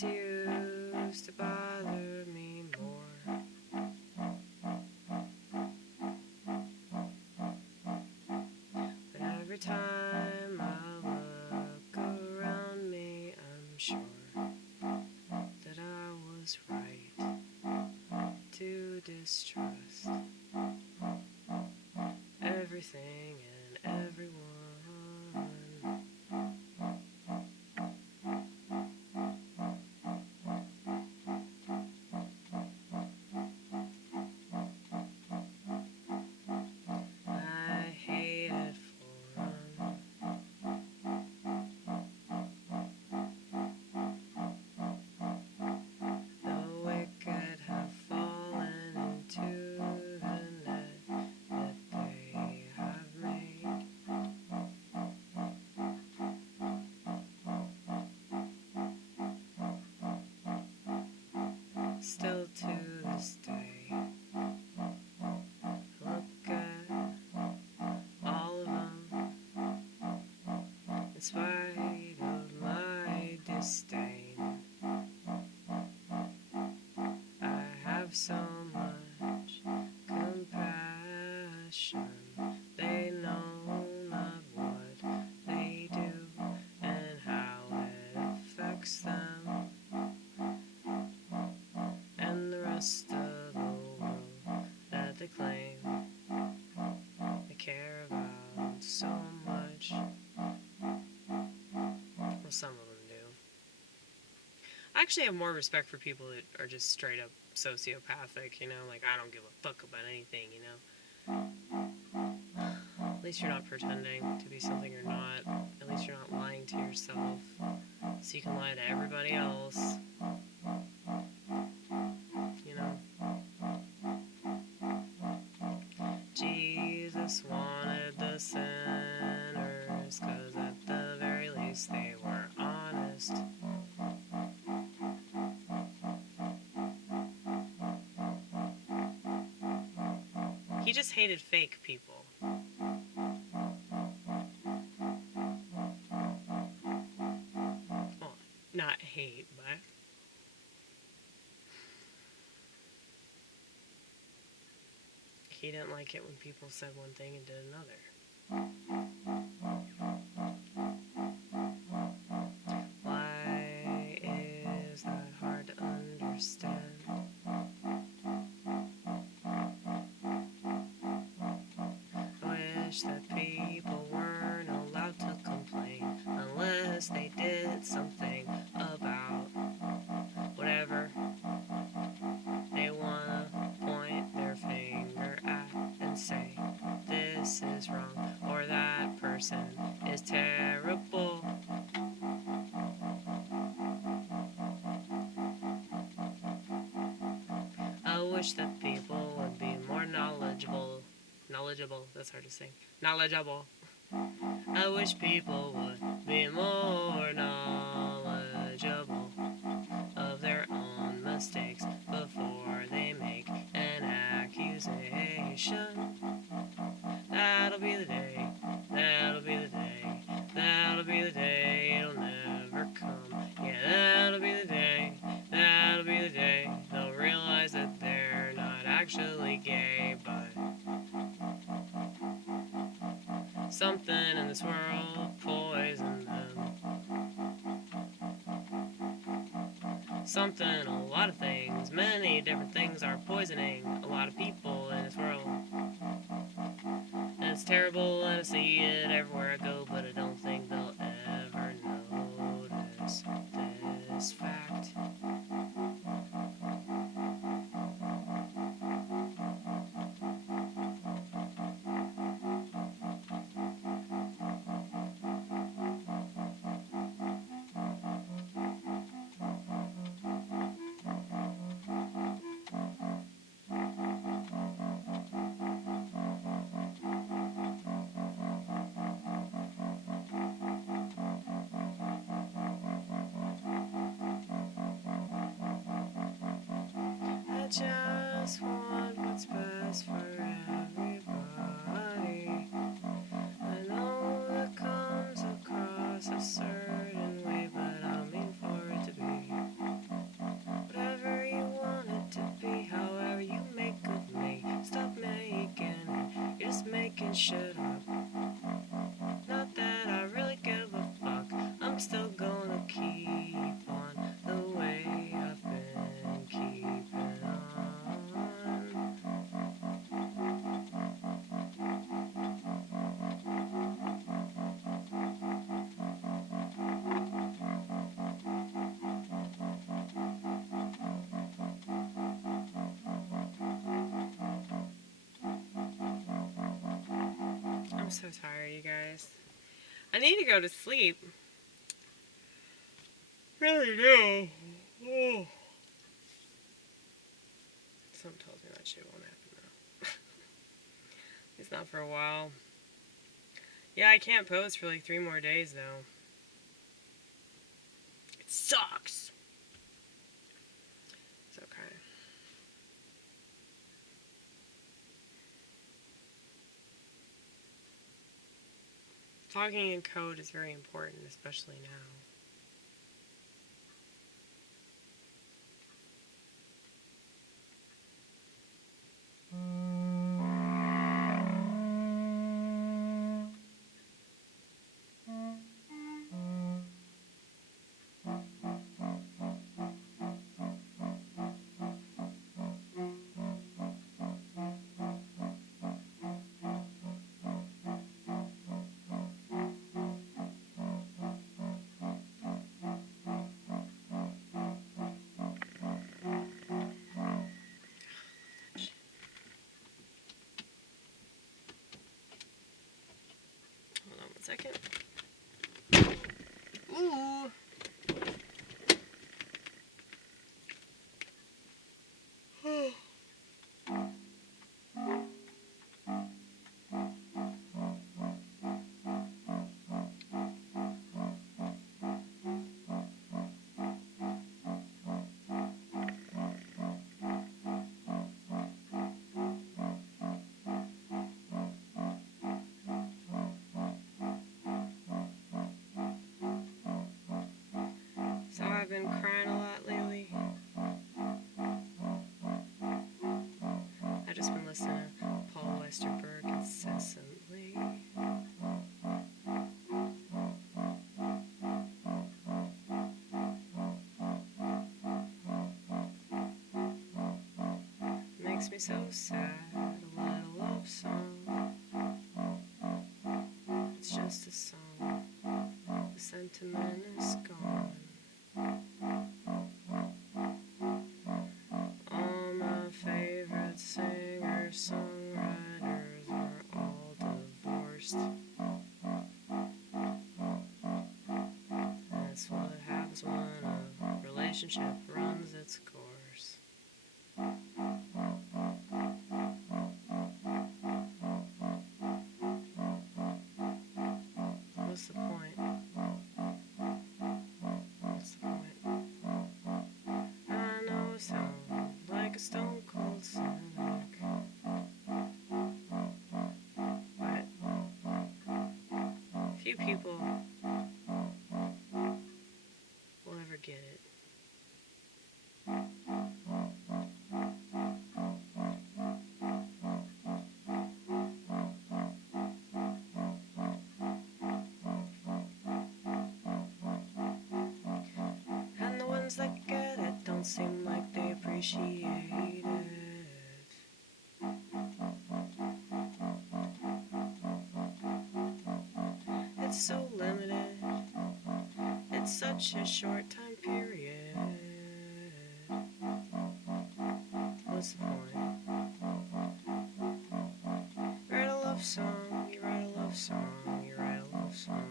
This used to bother me more. But every time I look around me, I'm sure that I was right to distrust everything and everyone. I hate it for 'em. The wicked have fallen into the net that they have made. Still to this day, look at all of them, in spite of my disdain. I have so much compassion. They know not what they do and how it affects them and the rest of the world that they claim they care about so much. Well, some of them do. I actually have more respect for people that are just straight up sociopathic, you know, like I don't give a fuck about anything, you know. At least you're not pretending to be something you're not. At least you're not lying to yourself so you can lie to everybody else. You know. Jesus wanted the sinners 'cause at the very least they were honest. He just hated fake people. Well, not hate, but he didn't like it when people said one thing and did another. Why is that hard to understand? I wish that people weren't allowed to complain unless they did something about whatever they wanna point their finger at and say this is wrong or that person is terrible. I wish that people would be more knowledgeable. That's hard to say. Knowledgeable. I wish people would be more knowledgeable of their own mistakes before they make an accusation. That'll be the day, that'll be the day, that'll be the day, it'll never come. Yeah, that'll be the day, that'll be the day, they'll realize that they're not actually gay, but something in this world poisoned them. Something, a lot of things, many different things are poisoning a lot of people in this world. And it's terrible and I see it everywhere I go, but I don't think they'll ever notice this fact. just want what's best for everybody. I know that comes across a certain way, but I don't mean for it to be. and shut up. Not that I really give a fuck. I'm still gonna keep on the way I've been keeping on. I'm so tired, you guys. I need to go to sleep. Really do. Oh. Something tells me that shit won't happen though. It's not for a while. Yeah, I can't post for like 3 more days though. It sucks. It's okay. Talking in code is very important, especially now. Hold on 1 second. Ooh. So I've been crying a lot lately. I've just been listening to Paul Westerberg incessantly. Makes me so sad, a little love song. It's just a song, the sentiment is gone. All my favorite singers, songwriters are all divorced. That's what happens when a relationship runs its course. What's the point? What's the point? I know it sounds like a stone cold cynic, but few people will ever get it. And the ones that get it don't seem like they appreciate it. It's so limited. It's such a short time period. What's the point? Write a love song, you write a love song, you write a love song.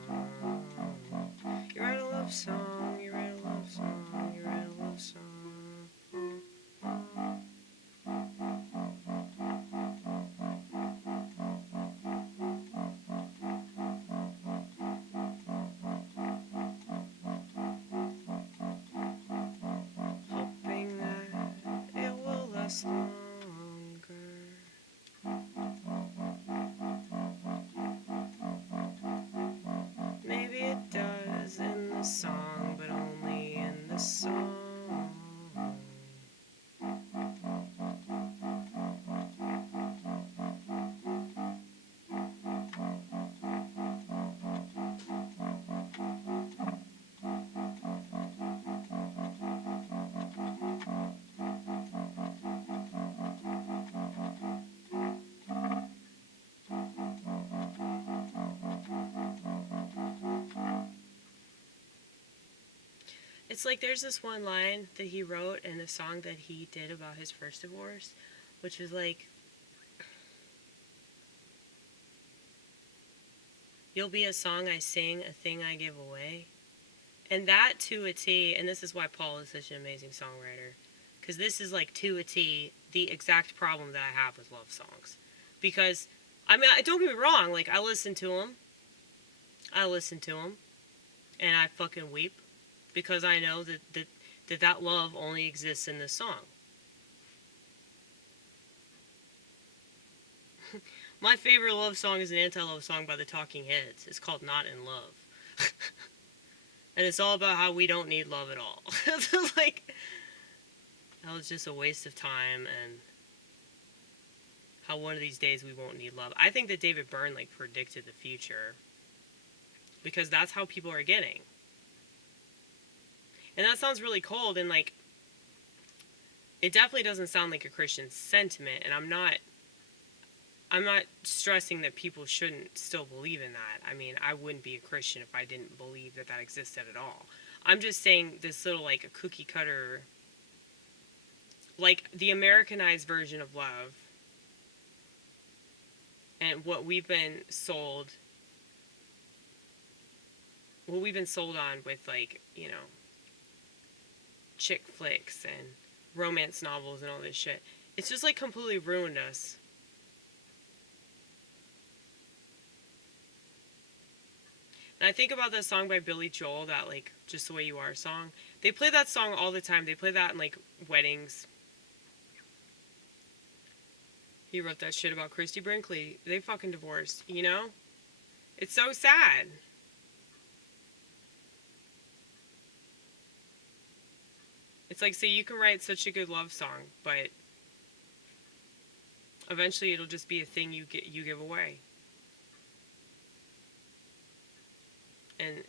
You write a love song, you write a love song, you write a love song. Hoping that it will last longer. Maybe it does in the song, but only in the song. It's like there's this one line that he wrote in a song that he did about his first divorce, which was like, "You'll be a song I sing, a thing I give away." And that to a T, and this is why Paul is such an amazing songwriter, because this is like to a T the exact problem that I have with love songs. Because, I mean, don't get me wrong, like, I listen to them, and I fucking weep, because I know that love only exists in this song. My favorite love song is an anti-love song by the Talking Heads. It's called Not in Love. And it's all about how we don't need love at all. Like, that was just a waste of time, and how one of these days we won't need love. I think that David Byrne, like, predicted the future, because that's how people are getting. And that sounds really cold, and, like, it definitely doesn't sound like a Christian sentiment, and I'm not stressing that people shouldn't still believe in that. I mean, I wouldn't be a Christian if I didn't believe that existed at all. I'm just saying this little, like, a cookie cutter, like, the Americanized version of love, and what we've been sold on with, like, you know, chick flicks and romance novels and all this shit. It's just, like, completely ruined us. And I think about that song by Billy Joel, that, like, Just the Way You Are song. They play that song all the time. They play that in, like, weddings. He wrote that shit about Christy Brinkley. They fucking divorced, you know? It's so sad. It's like, so you can write such a good love song, but eventually it'll just be a thing you give away. And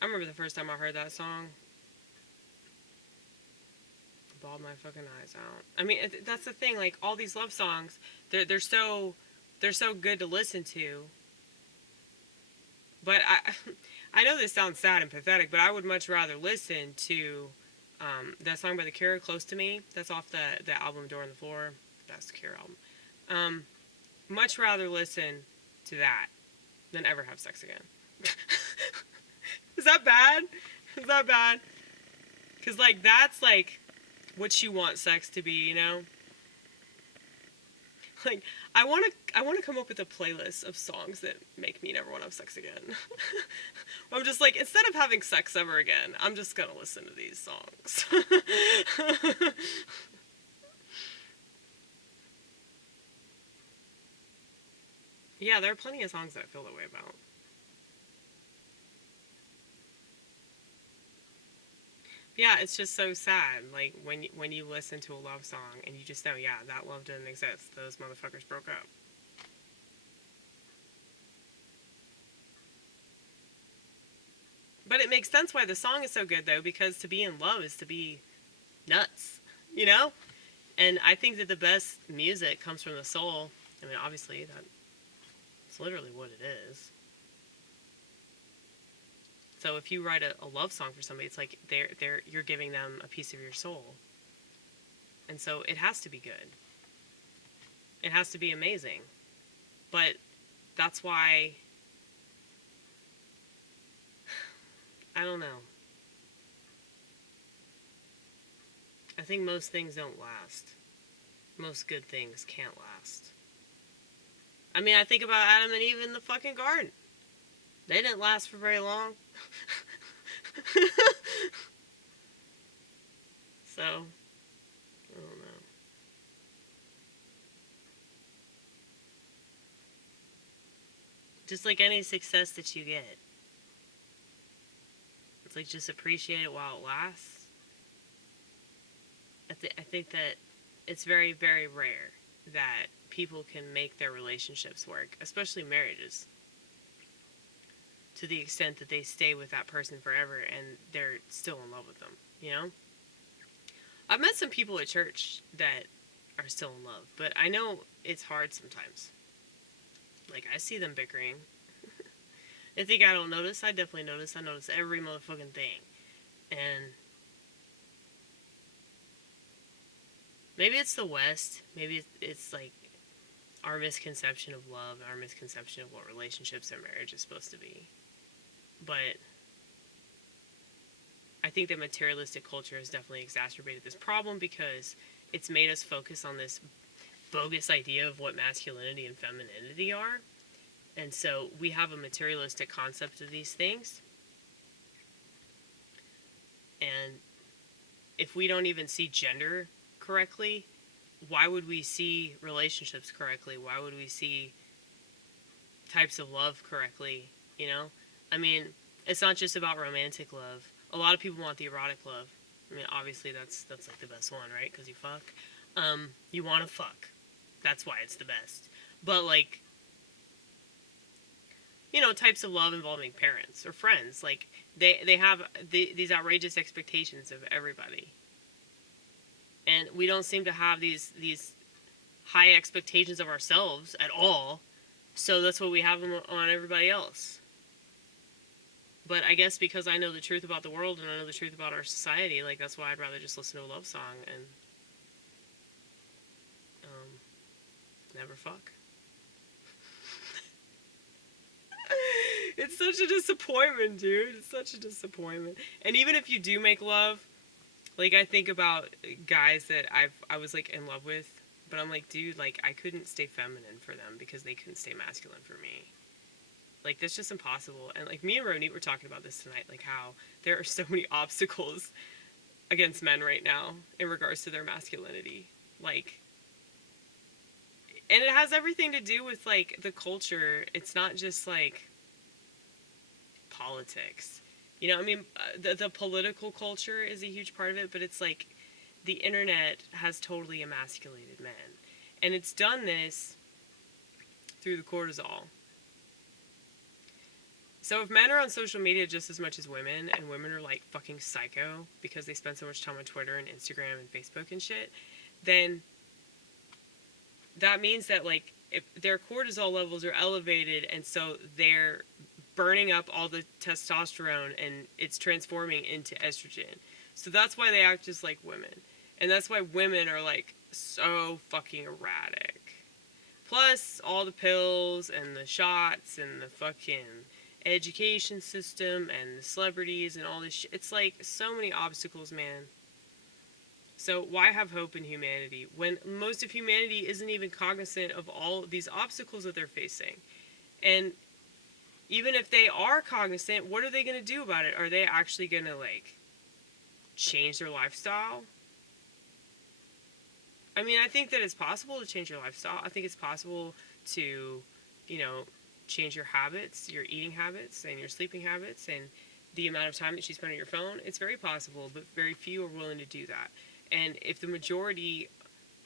I remember the first time I heard that song, I bawled my fucking eyes out. I mean, that's the thing. Like, all these love songs, they're so good to listen to. But I know this sounds sad and pathetic, but I would much rather listen to that song by The Cure, "Close to Me." That's off the album Door on the Floor. That's the Cure album. Much rather listen to that than ever have sex again. Is that bad? Is that bad? Because, like, that's, like, what you want sex to be, you know? Like, I want to come up with a playlist of songs that make me never want to have sex again. I'm just like, instead of having sex ever again, I'm just going to listen to these songs. Yeah, there are plenty of songs that I feel that way about. Yeah, it's just so sad. Like, when you listen to a love song and you just know, yeah, that love didn't exist. Those motherfuckers broke up. But it makes sense why the song is so good, though, because to be in love is to be nuts, you know? And I think that the best music comes from the soul. I mean, obviously, that's literally what it is. So if you write a love song for somebody, it's like you're giving them a piece of your soul. And so it has to be good. It has to be amazing. But that's why, I don't know. I think most things don't last. Most good things can't last. I mean, I think about Adam and Eve in the fucking garden. They didn't last for very long. So, I don't know. Just like any success that you get. It's like, just appreciate it while it lasts. I think that it's very, very rare that people can make their relationships work, especially marriages, to the extent that they stay with that person forever and they're still in love with them, you know? I've met some people at church that are still in love, but I know it's hard sometimes. Like, I see them bickering. I think I don't notice. I definitely notice. I notice every motherfucking thing. And maybe it's the West. Maybe it's like our misconception of love, our misconception of what relationships and marriage is supposed to be. But I think that materialistic culture has definitely exacerbated this problem because it's made us focus on this bogus idea of what masculinity and femininity are. And so we have a materialistic concept of these things. And if we don't even see gender correctly, why would we see relationships correctly? Why would we see types of love correctly? You know? I mean, it's not just about romantic love. A lot of people want the erotic love. I mean, obviously that's like the best one, right? Because you fuck. You want to fuck. That's why it's the best. But like, you know, types of love involving parents or friends, like they have these outrageous expectations of everybody, and we don't seem to have these high expectations of ourselves at all. So that's what we have on everybody else. But I guess because I know the truth about the world and I know the truth about our society, like that's why I'd rather just listen to a love song and never fuck. It's such a disappointment, dude. It's such a disappointment. And even if you do make love, like I think about guys that I was like in love with, but I'm like, dude, like I couldn't stay feminine for them because they couldn't stay masculine for me. Like that's just impossible. And like me and Ronit were talking about this tonight, like how there are so many obstacles against men right now in regards to their masculinity. Like, and it has everything to do with like the culture. It's not just like politics. You know, I mean, the political culture is a huge part of it, but it's like the internet has totally emasculated men. And it's done this through the cortisol. So if men are on social media just as much as women, and women are like fucking psycho because they spend so much time on Twitter and Instagram and Facebook and shit, then that means that like if their cortisol levels are elevated and so they're burning up all the testosterone and it's transforming into estrogen. So that's why they act just like women. And that's why women are like so fucking erratic. Plus all the pills and the shots and the fucking education system and the celebrities and all this shit. It's like so many obstacles, man. So why have hope in humanity when most of humanity isn't even cognizant of all of these obstacles that they're facing? And even if they are cognizant, what are they going to do about it? Are they actually going to like change their lifestyle? I mean, I think that it's possible to change your lifestyle. I think it's possible to, you know, change your habits, your eating habits and your sleeping habits and the amount of time that you spend on your phone. It's very possible, but very few are willing to do that. And if the majority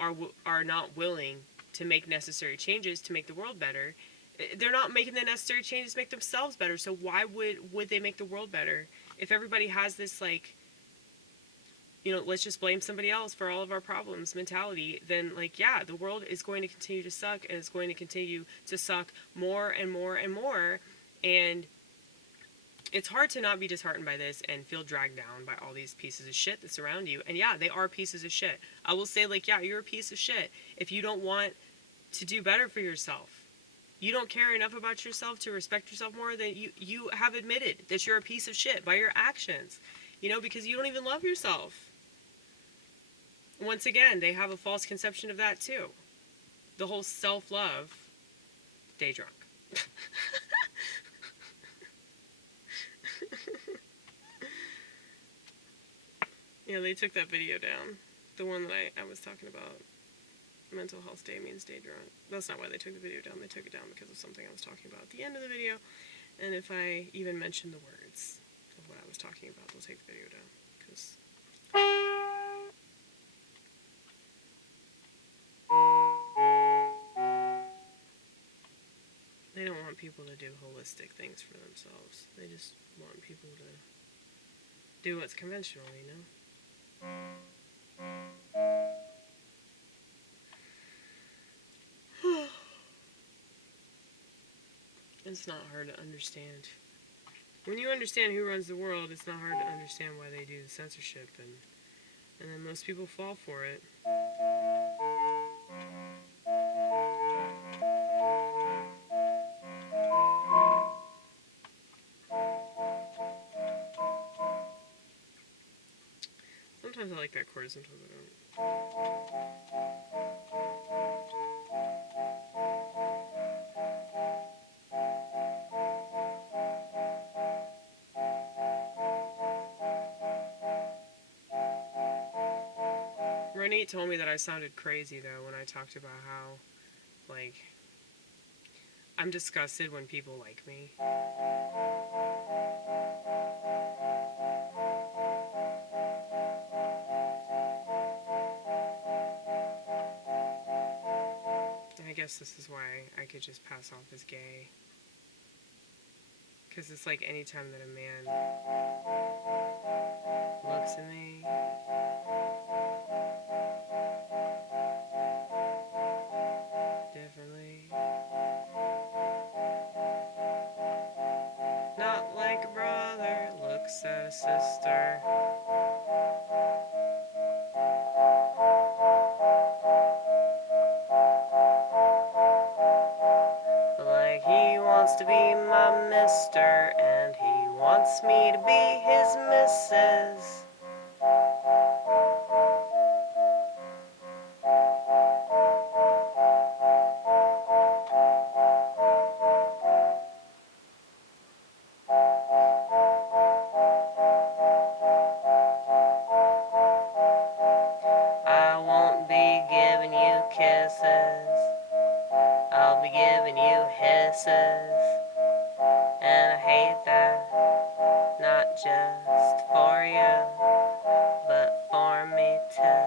are not willing to make necessary changes to make the world better, they're not making the necessary changes to make themselves better. So why would they make the world better? If everybody has this like, you know, let's just blame somebody else for all of our problems mentality, then like, yeah, the world is going to continue to suck and it's going to continue to suck more and more and more. And it's hard to not be disheartened by this and feel dragged down by all these pieces of shit that surround you. And yeah, they are pieces of shit. I will say like, yeah, you're a piece of shit if you don't want to do better for yourself. You don't care enough about yourself to respect yourself more than you have admitted that you're a piece of shit by your actions. You know, because you don't even love yourself. Once again, they have a false conception of that too. The whole self-love. Day drunk. Yeah, they took that video down. The one that I was talking about. Mental health day means day drunk. That's not why they took the video down. They took it down because of something I was talking about at the end of the video. And if I even mention the words of what I was talking about, they'll take the video down. Because they don't want people to do holistic things for themselves. They just want people to do what's conventional, you know? It's not hard to understand. When you understand who runs the world, it's not hard to understand why they do the censorship, and then most people fall for it. Sometimes I like that chord, sometimes I don't. Renee told me that I sounded crazy, though, when I talked about how, like, I'm disgusted when people like me. And I guess this is why I could just pass off as gay. Because it's like anytime that a man looks at me, differently, not like a brother looks at a sister. Like he wants to be my mister, and he wants me to be his missus. I won't be giving you kisses, I'll be giving you hisses. And I hate that, not just for you, but for me too.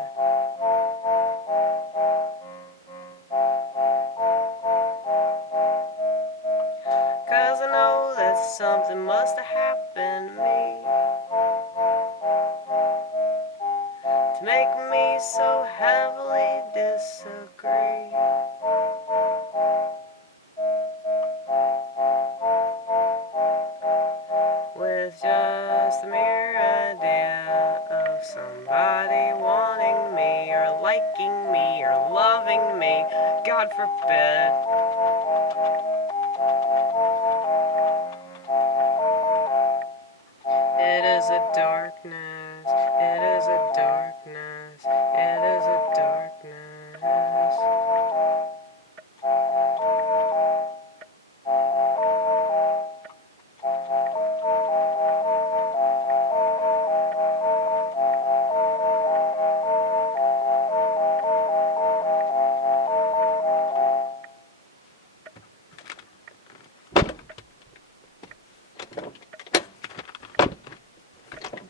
Cause I know that something must have happened to me to make me so heavily disagree with just the mere idea of somebody wanting me or liking me or loving me. God forbid. It is a darkness, it is a darkness, it is a darkness.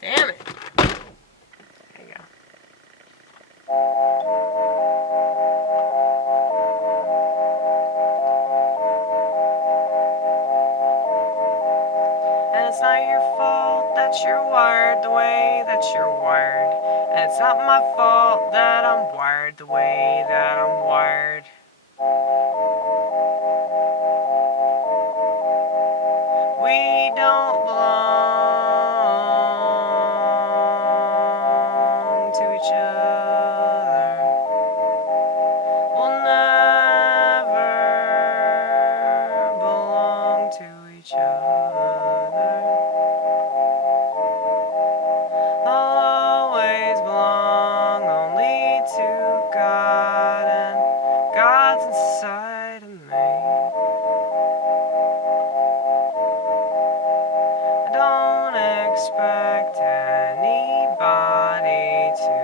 Damn it. There you go. And it's not your fault that you're wired the way that you're wired. And it's not my fault that I'm wired the way that I'm wired. We don't belong to each other. We'll never belong to each other. I'll always belong only to God, and God's inside of me. I don't expect anybody to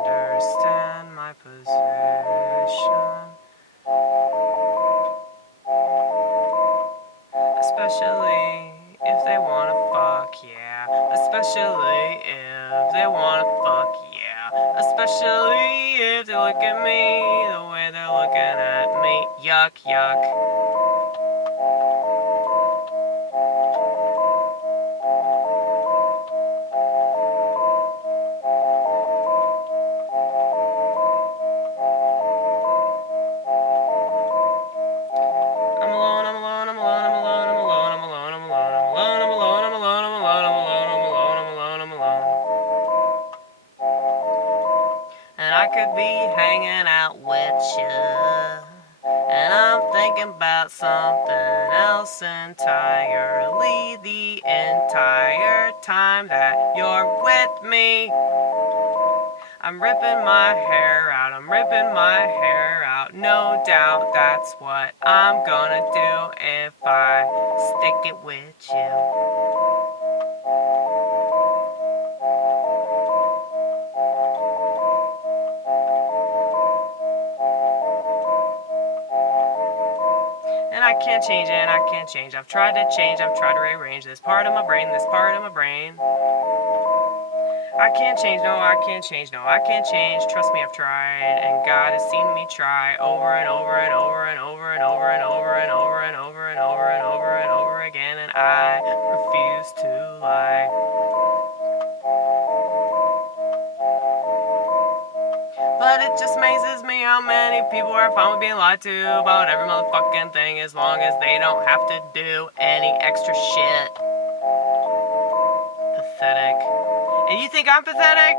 understand my position, especially if they wanna fuck, yeah. Especially if they wanna fuck, yeah. Especially if they look at me the way they're looking at me. Yuck, yuck. I'm alone, I'm alone, I'm alone, I'm alone, I'm alone, I'm alone, I'm alone, I'm alone, I'm alone. with you. And I'm thinking about something else entirely the entire time that you're with me. I'm ripping my hair out, I'm ripping my hair out. No doubt that's what I'm gonna do if I stick it with you. And I can't change it, and I can't change. I've tried to change, I've tried to rearrange this part of my brain, this part of my brain. I can't change, no, I can't change, no, I can't change. Trust me, I've tried, and God has seen me try over and over and over and over and over and over and over and over and over and over and over again, and I refuse to lie. But it just amazes me how many people are fine with being lied to about every motherfucking thing as long as they don't have to do any extra shit. Pathetic. And you think I'm pathetic?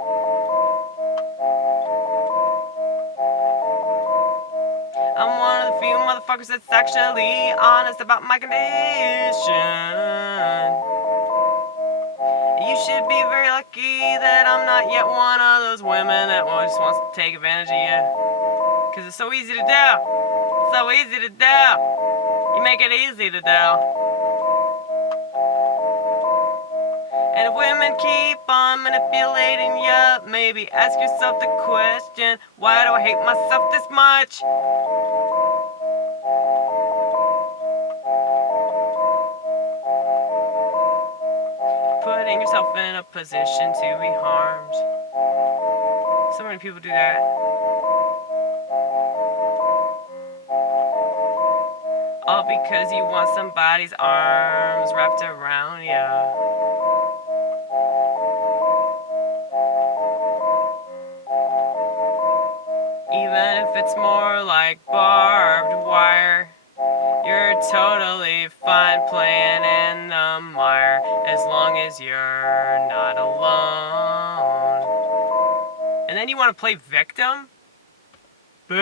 I'm one of the few motherfuckers that's actually honest about my condition. You should be very lucky that I'm not yet one of those women that just wants to take advantage of you. Cause it's so easy to do. So easy to do. You make it easy to do. And if women keep on manipulating you, maybe ask yourself the question, why do I hate myself this much? Putting yourself in a position to be harmed. So many people do that. All because you want somebody's arms wrapped around you. Even if it's more like barbed wire, you're totally fine playing in the mire as long as you're not alone. And then you want to play victim? Boo!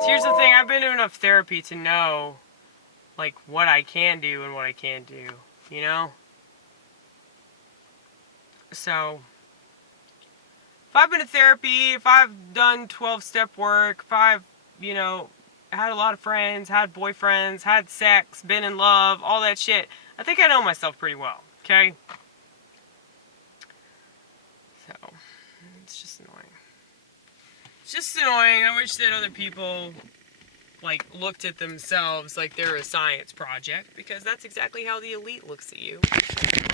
So here's the thing, I've been to enough therapy to know, like, what I can do and what I can't do, you know? So, if I've been to therapy, if I've done 12-step work, if I've, had a lot of friends, had boyfriends, had sex, been in love, all that shit, I think I know myself pretty well, okay? So, it's just annoying. It's just annoying. I wish that other people, looked at themselves like they're a science project, because that's exactly how the elite looks at you.